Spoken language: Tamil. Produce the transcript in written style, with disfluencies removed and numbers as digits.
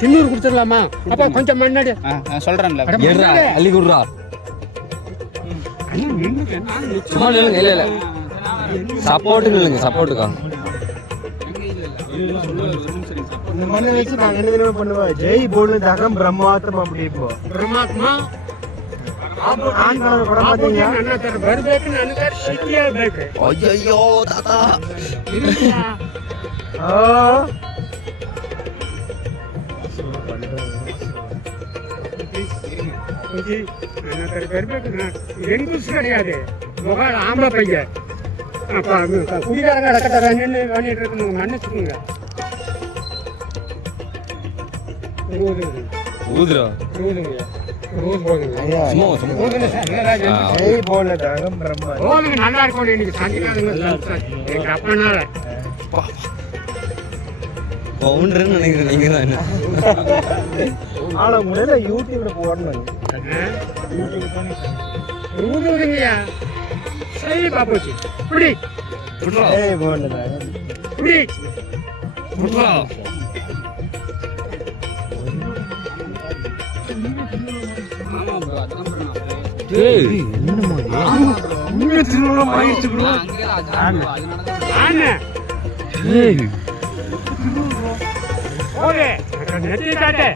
திண்ணூறு கொடுத்துடலாமா? அப்ப கொஞ்சம் முன்னாடி சொல்றேன்ல அள்ளி குடுறா சும்மா நில்லுங்க. இல்ல இல்ல சப்போர்ட்டு நில்லுங்க. சப்போர்ட்டுக்கா இந்த மண்ணை வச்சு நான் என்ன தெரியுமா பண்ணுவேன்? ஜெய் போர்டு தகம் பிரம்மாத்மா அப்படி இப்போ பிரம்மாத்மா ஆண் கலர் படம் பார்த்தீங்க? ಬರ್ಬೇಕು ನನಗೆ ಸಿಟಿಯೇ ಬೇಕು. ಅಯ್ಯಯ್ಯೋ ತಾತ ಹೆಂಗಸ್ கிடையாது முகால் ஆம்பளை பையன் குடிகாரங்க இடக்கட்ட நின்று பண்ணிட்டு இருக்கு மன்னிச்சுக்கோங்க. ஊதுரா நல்லா இருக்கும். இன்னைக்கு எங்க அப்பனால பவுண்டர்னு நினைக்கிறேன். நீங்க தான் ஆனா முன்னாடி யூடியூப்ல போடணும். ஊதுங்கய்யா சரி பாப்போச்சு. இப்படி இப்படி நெத்தி காட்டு